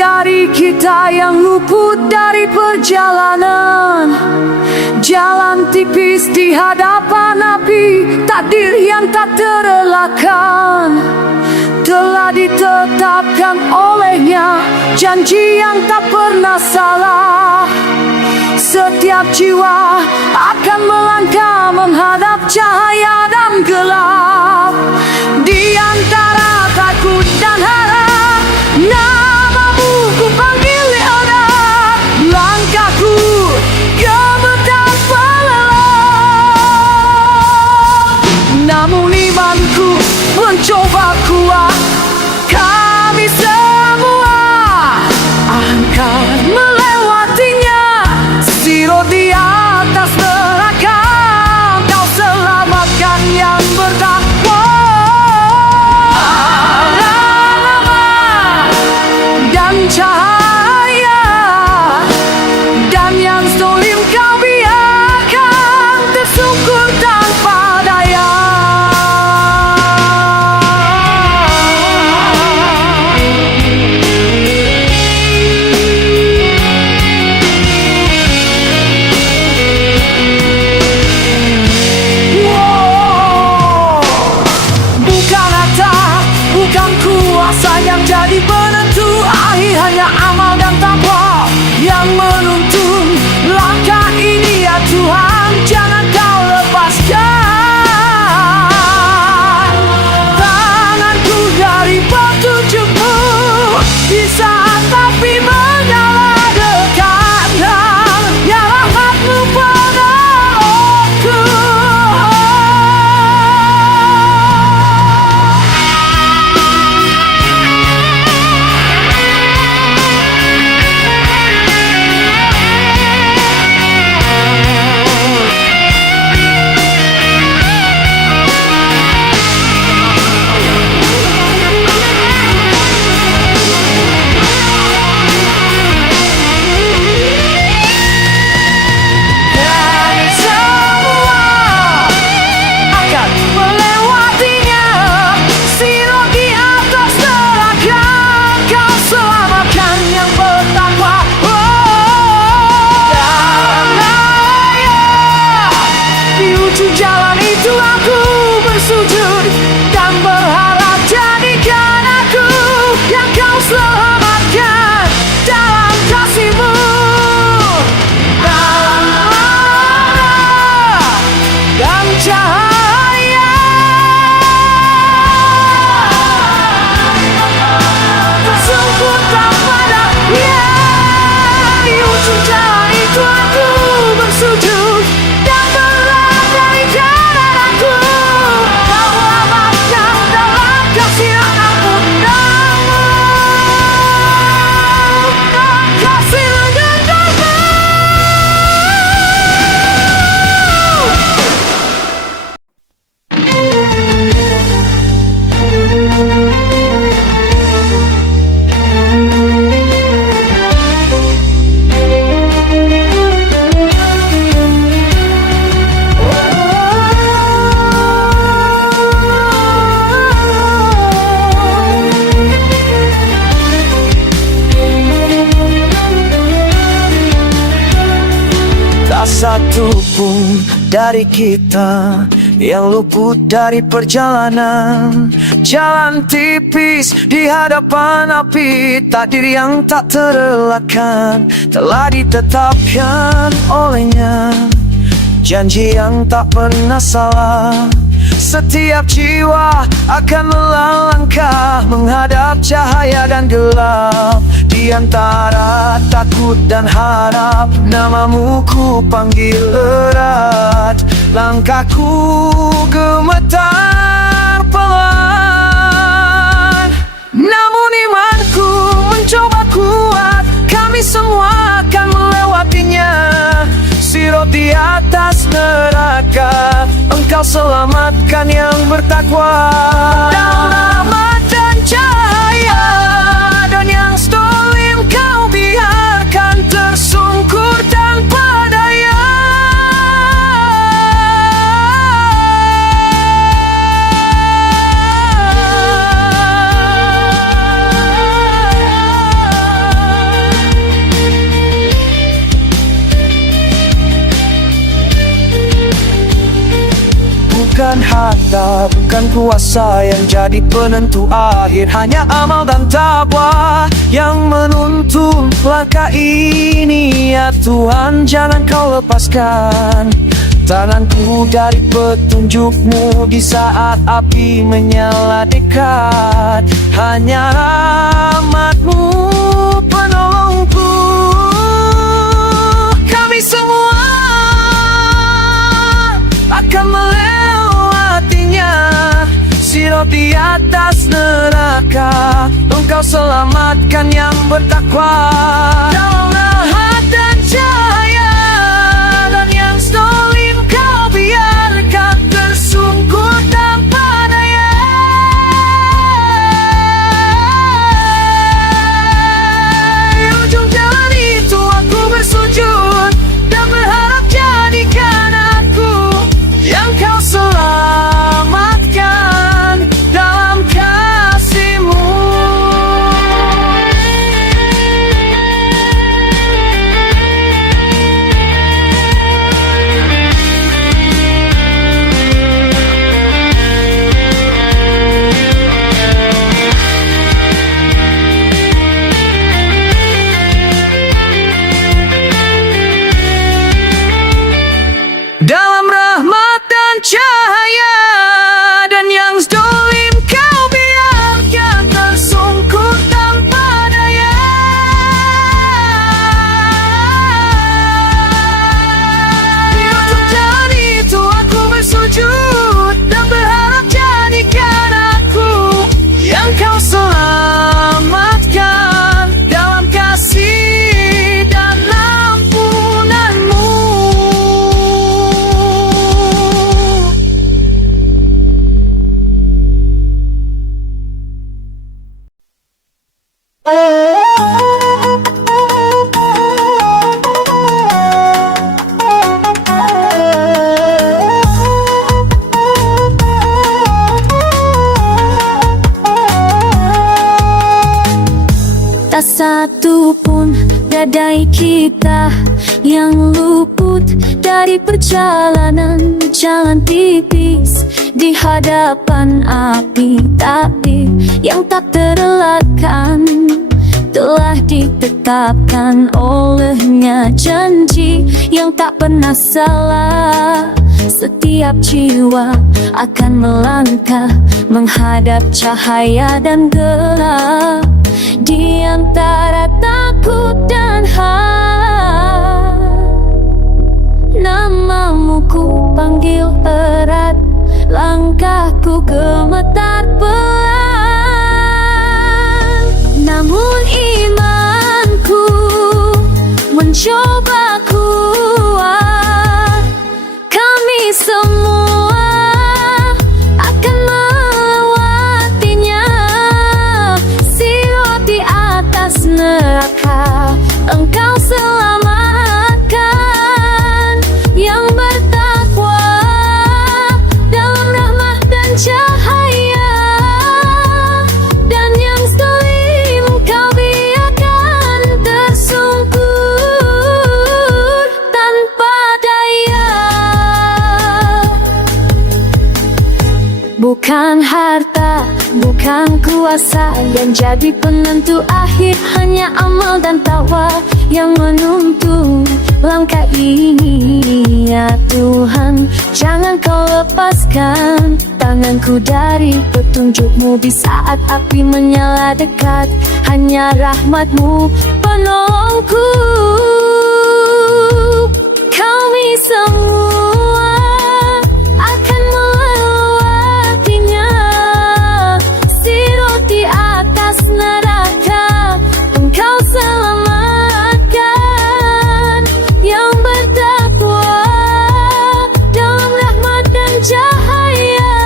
dari kita yang luput dari perjalanan. Jalan tipis di hadapan api, takdir yang tak terelakkan. Telah ditetapkan olehnya, janji yang tak pernah salah. Setiap jiwa akan melangkah menghadap cahaya dan gelap. Di antara takut dan harap, namamu ku panggil erat. Langkahku gemetar pelelap. Namun imanku mencoba kuat. Kami semua akan melewatinya. Siro di atas neraka, Kau selamatkan yang bertakwa. Nama dan cahaya, dan yang zalim Kau biarkan tersungkur tanpa daya. Bukan kuasa yang jadi penentu, akhir hanya amal dan takwa yang menuntun. Langkah ini ya Tuhan, jangan Kau lepaskan tanganku dari petunjuk-Mu. Di saat api menyala dekat, ya rahmat-Mu penolongku. Jalan itu aku bersujud dan berharap, jadikan aku yang Kau selamatkan dalam kasih-Mu. Dan cahaya tersungkur tanpa daya. Di ujung jalan itu aku bersujud dan berharap, jadikan aku Kau selamatkan dalam kasih yang ampun-Mu. Kasih legendamu. Tak satu pun dari kita yang luput dari perjalanan. Jalan tipis di hadapan api, takdir yang tak terelakkan. Telah ditetapkan olehnya, janji yang tak pernah salah. Setiap jiwa akan melangkah menghadap cahaya dan gelap. Di antara takut dan harap, namamu ku panggil erat. Langkahku gemetar pelan. Namun imanku mencoba kuat. Kami semua akan melewatinya. Sirot di atas neraka, Engkau selamatkan yang bertakwa. Dalam rahmat dan cahaya, dan yang zalim Kau biarkan tersungkur tanpa daya. harta, bukan kuasa yang jadi penentu akhir. Hanya amal dan takwa yang menuntun langkah ini. Ya Tuhan, jangan kau lepaskan tanganku dari petunjuk-Mu di saat api menyala dekat. Hanya rahmat-Mu penolongku. Kami semua akan melewatinya, sirat di atas neraka. Engkau selamatkan yang bertakwa dalam lahat dan cahaya, dan yang zalim Kau biarkan tersungkur tanpa daya. Di ujung jalan itu aku bersujud dan berharap jadikan aku yang Kau selamatkan dalam kasih-Mu. Dalam rahmat dan cahaya, dan yang zalim Kau biarkan tersungkur tanpa daya. Di ujung jalan itu aku bersujud dan berharap jadikan aku yang Kau selamatkan dalam kasih dan ampunan-Mu. Tak satu pun dari kita yang luput dari perjalanan jalan tipis di hadapan api. Tapi yang tak terelakkan telah ditetapkan olehnya janji yang tak pernah salah. Setiap jiwa akan melangkah menghadap cahaya dan gelap. Di antara takut dan namamu ku panggil erat, langkahku gemetar pelan. Namun imanku mencoba kuat. Kami semua akan melewatinya, sirat di atas neraka. Engkau selamatkan yang bertakwa dalam rahmat dan cahaya, dan yang zalim Kau biarkan tersungkur tanpa daya. Bukan harta, bukan kuasa yang jadi penentu akhir. Hanya amal dan takwa yang menuntun langkah ini. Ya Tuhan, jangan Kau lepaskan tanganku dari petunjuk-Mu di saat api menyala dekat. Hanya rahmat-Mu penolongku. Kami semua akan melewatinya, sirat di atas neraka. Engkau selamatkan yang bertakwa dalam rahmat dan cahaya,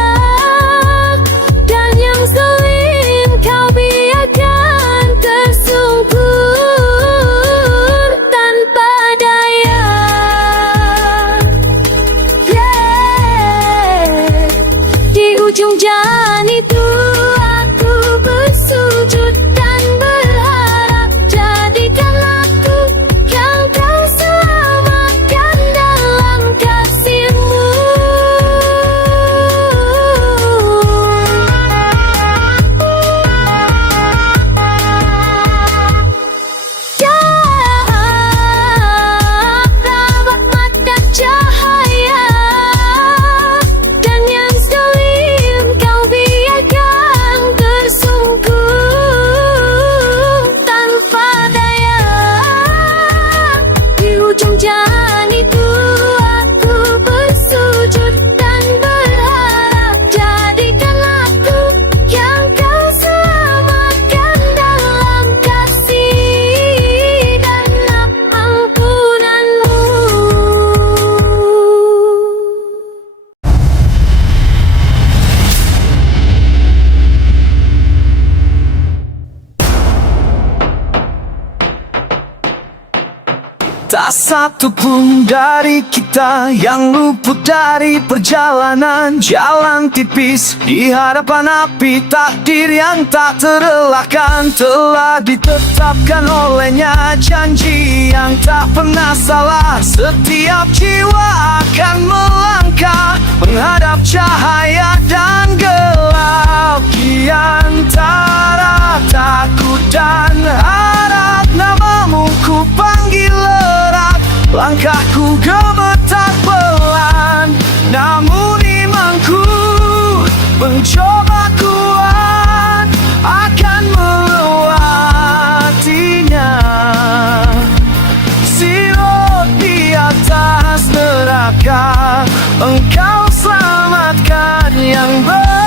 dan yang zalim Kau biarkan tersungkur tanpa Tak satu pun dari kita yang luput dari perjalanan. Jalan tipis di hadapan api, takdir yang tak terelakkan. Telah ditetapkan olehnya janji yang tak pernah salah. Setiap jiwa akan melangkah menghadap cahaya dan gelap. Di antara takut dan harap, namamu ku panggil erat. Langkahku gemetar pelan, namun imanku mencoba kuat akan melewatinya. Sirot di atas neraka, engkau selamatkan yang bertakwa.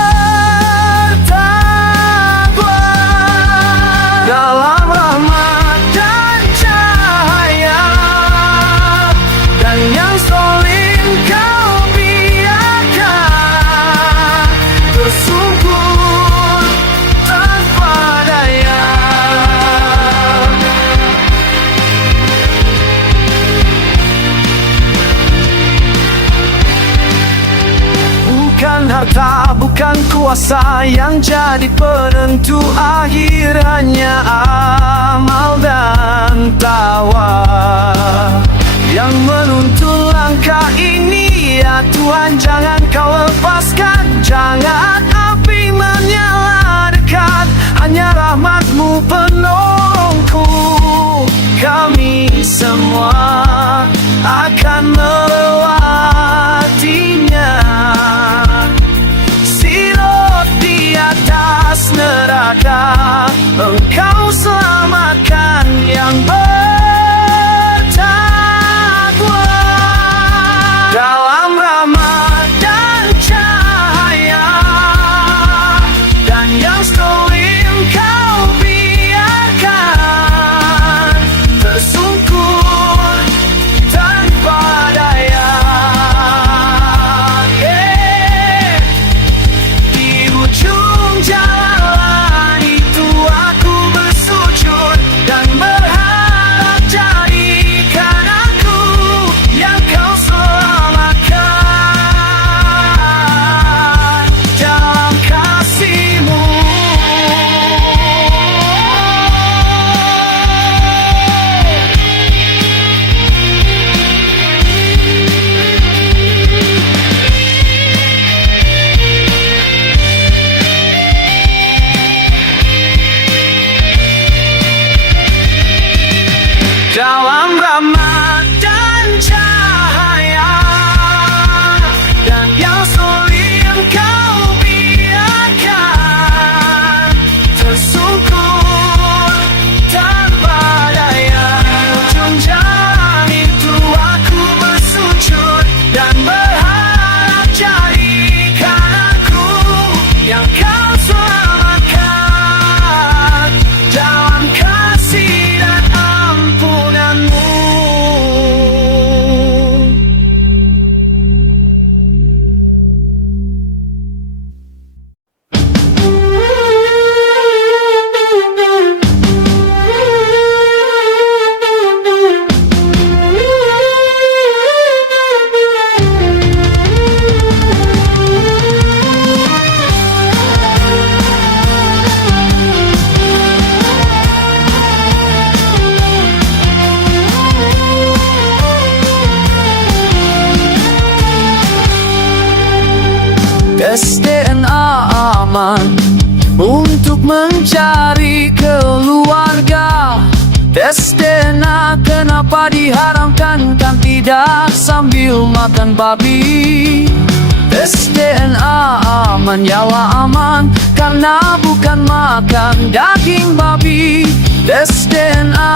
Dalam rahmat dan cahaya, dan yang zalim kau biarkan tersungkur tanpa daya. Bukan harta, bukan kuasa yang jadi penentu akhir, hanya amal dan tawa yang menuntun langkah ini. Ya Tuhan, jangan kau lepaskan, jangan api menyala dekat. Hanya rahmat-Mu penolongku, kami semua akan melewatinya. Sirot di atas neraka, engkau selamatkan yang bertakwa. Dalam rahmat dan cahaya, dan yang zalim kau biarkan tersungkur tanpa daya. Di ujung jalan itu aku bersujud dan berharap, jadikan aku yang kau selamatkan dalam kasih-Mu. Dalam rahmat dan cahaya, dan yang zalim kau biarkan tersungkur tanpa daya. Ujung jalan itu aku bersujud dan berharap, jadikan aku yang kau selamatkan dalam kasih dan ampunan-Mu. Tes DNA aman untuk mencari keluarga. Tes DNA kenapa diharamkan, kan tidak sambil makan babi. Tes DNA aman, nyawa aman, karena bukan makan daging babi. Tes DNA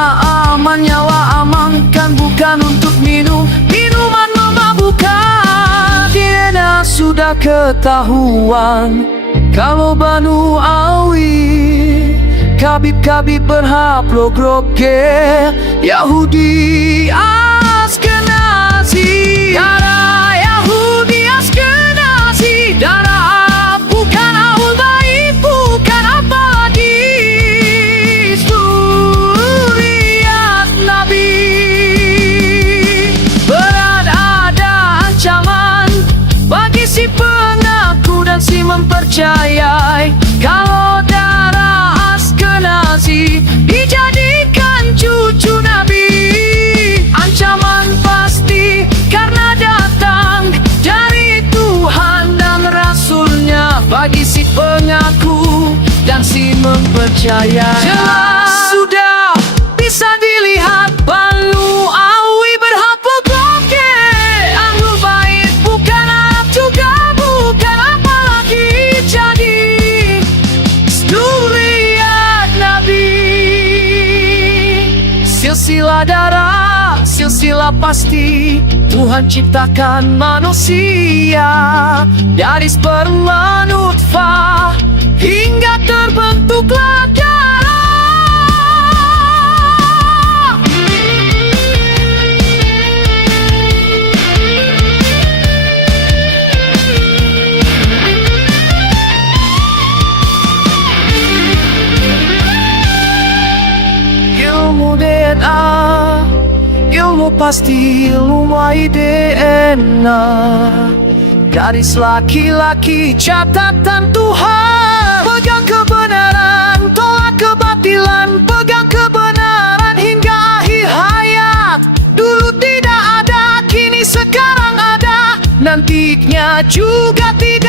aman, nyawa aman, kan bukan untuk minum minuman memabukkan. DNA sudah ketahuan kalau Banu Awi, Khabib berhaplo groke Yahudi Askenazi. Darah Yahudi Askenazi, darah bukan awal baik, bukan abadi. Suriat Nabi percaya. Jelas sudah bisa dilihat Banu Awi berhapus bloke. Ahlul Bait bukan Arab juga bukan, apalagi jadi zuriat Nabi. Silsilah darah, silsilah pasti Tuhan ciptakan manusia dari sperma nutfah hingga terbentuklah darah. Ilmu DNA, ilmu pasti, ilmu DNA. Garis laki-laki catatan Tuhan. Pegang kebenaran, tolak kebatilan. Pegang kebenaran hingga akhir hayat. Dulu tidak ada, kini sekarang ada. Nantinya juga tidak.